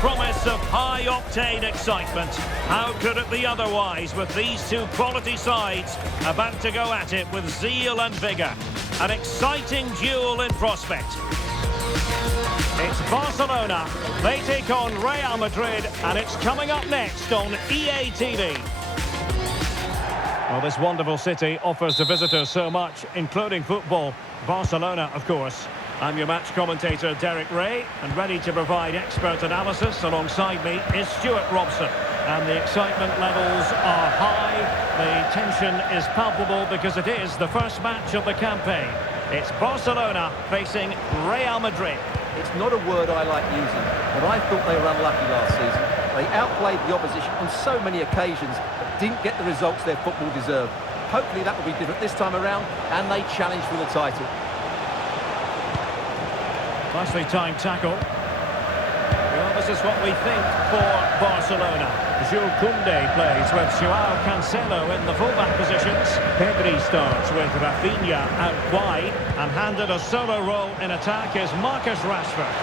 promise of high-octane excitement. How could it be otherwise with these two quality sides about to go at it with zeal and vigour? An exciting duel in prospect. It's Barcelona. They take on Real Madrid, and it's coming up next on EA TV. Well, this wonderful city offers the visitors so much, including football. Barcelona, of course. I'm your match commentator, Derek Ray, and ready to provide expert analysis alongside me is Stuart Robson. And the excitement levels are high, the tension is palpable because it is the first match of the campaign. It's Barcelona facing Real Madrid. It's not a word I like using, but I thought they were unlucky last season. They outplayed the opposition on so many occasions, but didn't get the results their football deserved. Hopefully that will be different this time around, and they challenge for the title. Nicely timed tackle. Well, this is what we think for Barcelona. Jules Koundé plays with Joao Cancelo in the fullback positions. Pedri starts with Rafinha out wide, and handed a solo role in attack is Marcus Rashford.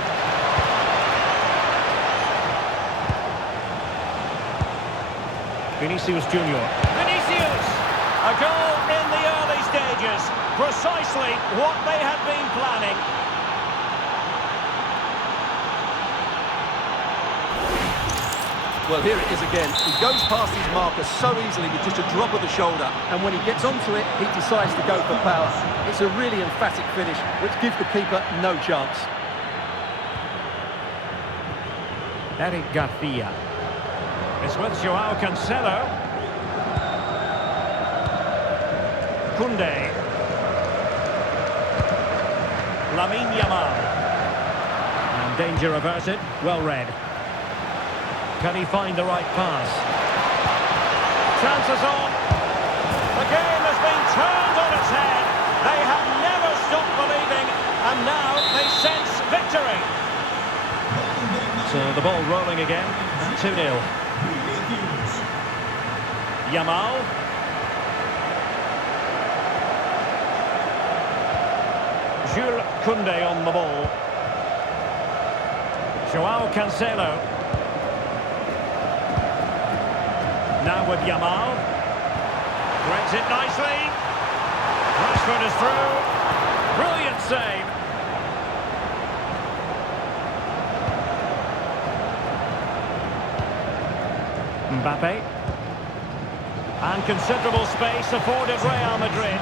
Vinicius Junior. Vinicius! A goal in the early stages. Precisely what they had been planning. Well, here it is again. He goes past his marker so easily with just a drop of the shoulder, and when he gets onto it, he decides to go for power. It's a really emphatic finish, which gives the keeper no chance. Eric Garcia. It's with Joao Cancelo. Koundé. Lamine Yamal. And danger averted. Well read. Can he find the right pass? Chances on. The game has been turned on its head. They have never stopped believing, and now they sense victory. So the ball rolling again. 2-0. Yamal. Jules Koundé on the ball. Joao Cancelo. Now with Yamal. Breaks it nicely. Rashford is through. Brilliant save. Mbappe. And considerable space afforded Real Madrid.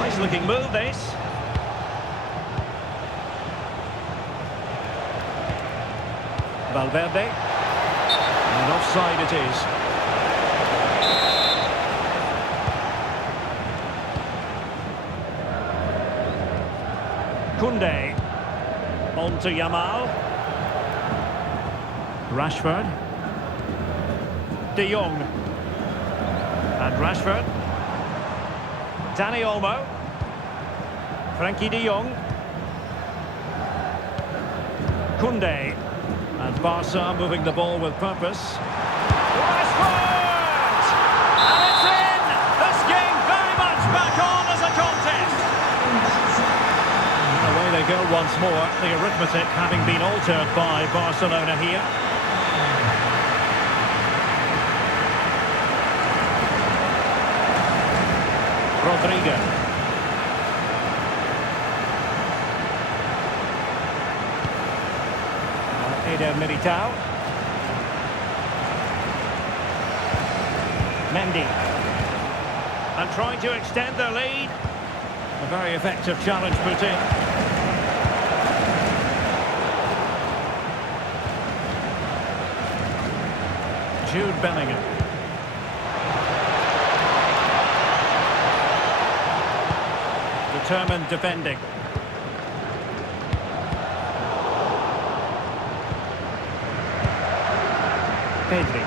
Nice looking move, this. Valverde, and offside it is. Koundé, on to Yamal. Rashford. De Jong. And Rashford. Dani Olmo. Frenkie de Jong. Koundé. And Barca moving the ball with purpose. Rashford! And it's in! This game very much back on as a contest. And away they go once more. The arithmetic having been altered by Barcelona here. Rodrigo. Eder Militao. Mendy. And trying to extend their lead. A very effective challenge put in. Jude Bellingham. Determined defending. Pedri.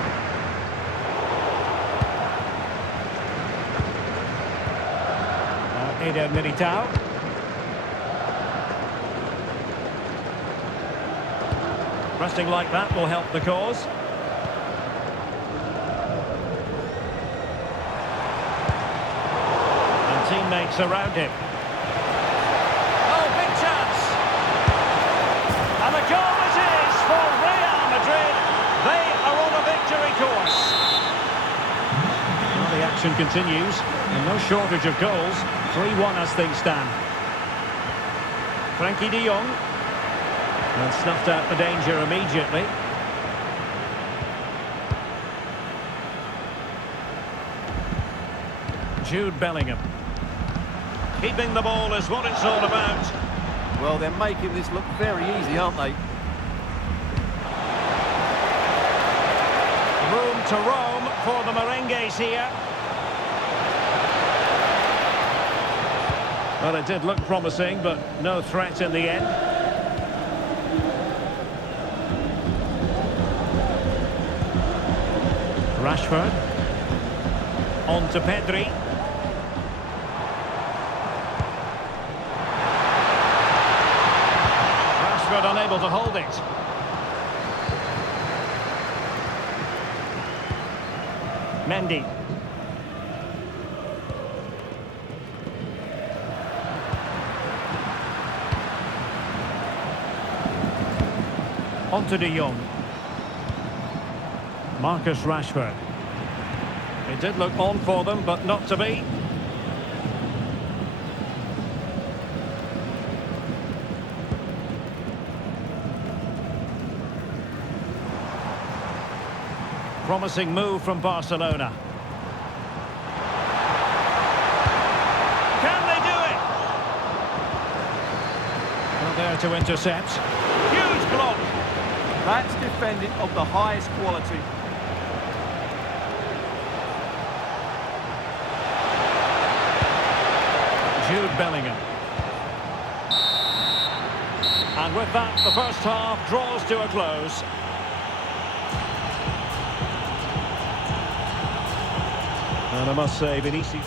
Eder Militao. Resting like that will help the cause. And teammates around him. Oh, big chance! They are on a victory course. Well, the action continues, and no shortage of goals. 3-1 as things stand. Frankie de Jong. And snuffed out the danger immediately. Jude Bellingham. Keeping the ball is what it's all about. Well, they're making this look very easy, aren't they? Room to roam for the Merengues here. Well, it did look promising, but no threat in the end. Rashford. On to Pedri. Rashford unable to hold it. Mendy. On to de Jong. Marcus Rashford. It did look on for them, but not to be. Promising move from Barcelona. Can they do it? Well, there to intercept. Huge block. That's defending of the highest quality. Jude Bellingham. And with that, the first half draws to a close. And I must say, Vinicius.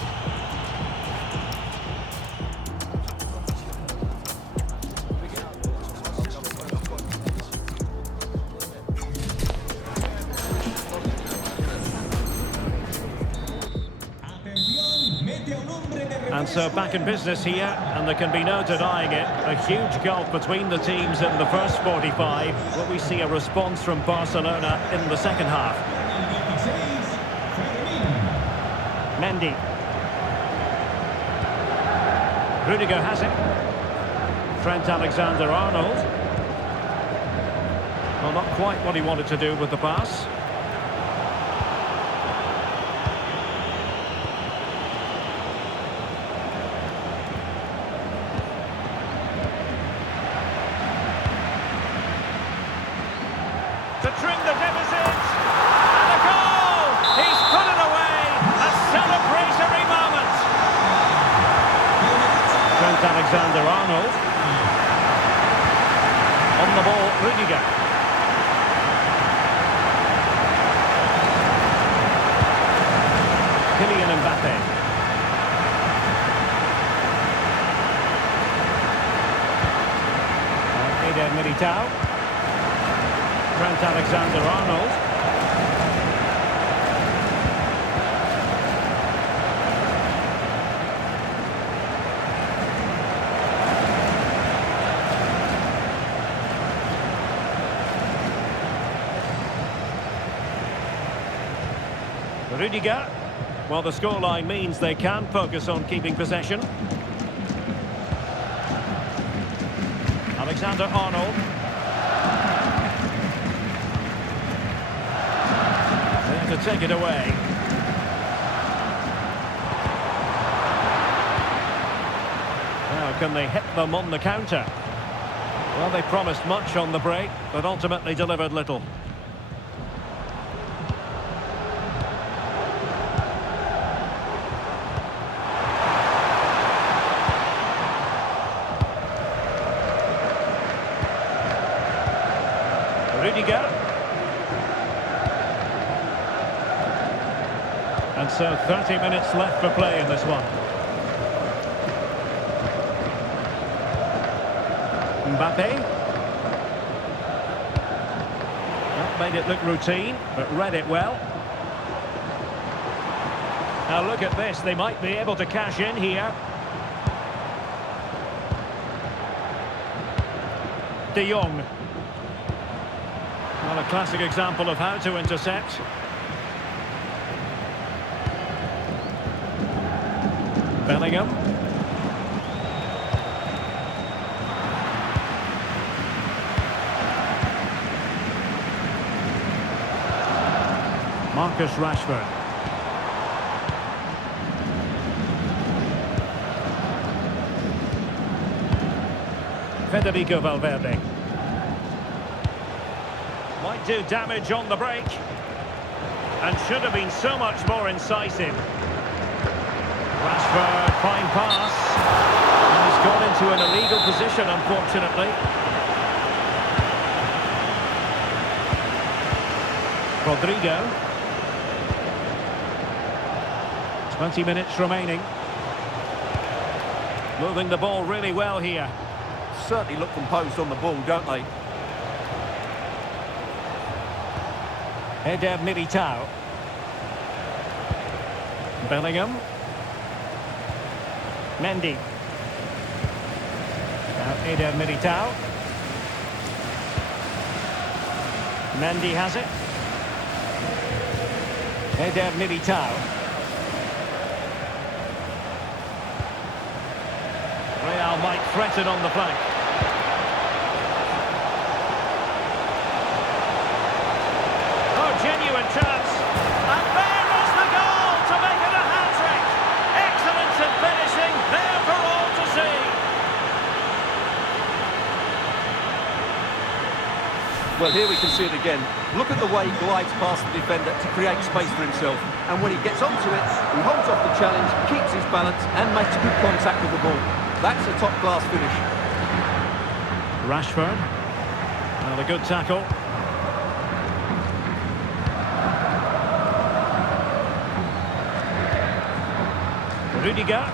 And so back in business here, and there can be no denying it. A huge gulf between the teams in the first 45. Will we see a response from Barcelona in the second half? Mendy. Rudiger has it. Trent Alexander-Arnold. Well, not quite what he wanted to do with the pass. To trim the deficit, and a goal! He's put it away, a celebratory moment. Trent Alexander-Arnold. On the ball, Rudiger. Kylian Mbappe. Eder Militao. Trent Alexander-Arnold. Rudiger. Well, the scoreline means they can focus on keeping possession. Alexander-Arnold. To take it away. Now, can they hit them on the counter? Well, they promised much on the break, but ultimately delivered little. Rudiger. And so 30 minutes left for play in this one. Mbappe. That made it look routine, but read it well. Now look at this, they might be able to cash in here. De Jong. Well, a classic example of how to intercept. Bellingham. Marcus Rashford. Federico Valverde. Might do damage on the break. And should have been so much more incisive. Rashford, fine pass. And he's gone into an illegal position, unfortunately. Rodrigo. 20 minutes remaining. Moving the ball really well here. Certainly look composed on the ball, don't they? Eder Militao. Bellingham. Mendy. Now Eder Militao. Mendy has it. Eder Militao. Real might threaten on the flank. Oh, genuine chance. And there is the goal to make it a hat-trick. Excellence in finishing, there for all to see. Well, here we can see it again. Look at the way he glides past the defender to create space for himself. And when he gets onto it, he holds off the challenge, keeps his balance, and makes good contact with the ball. That's a top-class finish. Rashford. Well, a good tackle. Rudiger.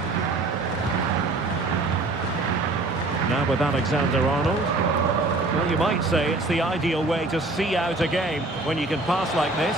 Now with Alexander-Arnold. Well, you might say it's the ideal way to see out a game when you can pass like this.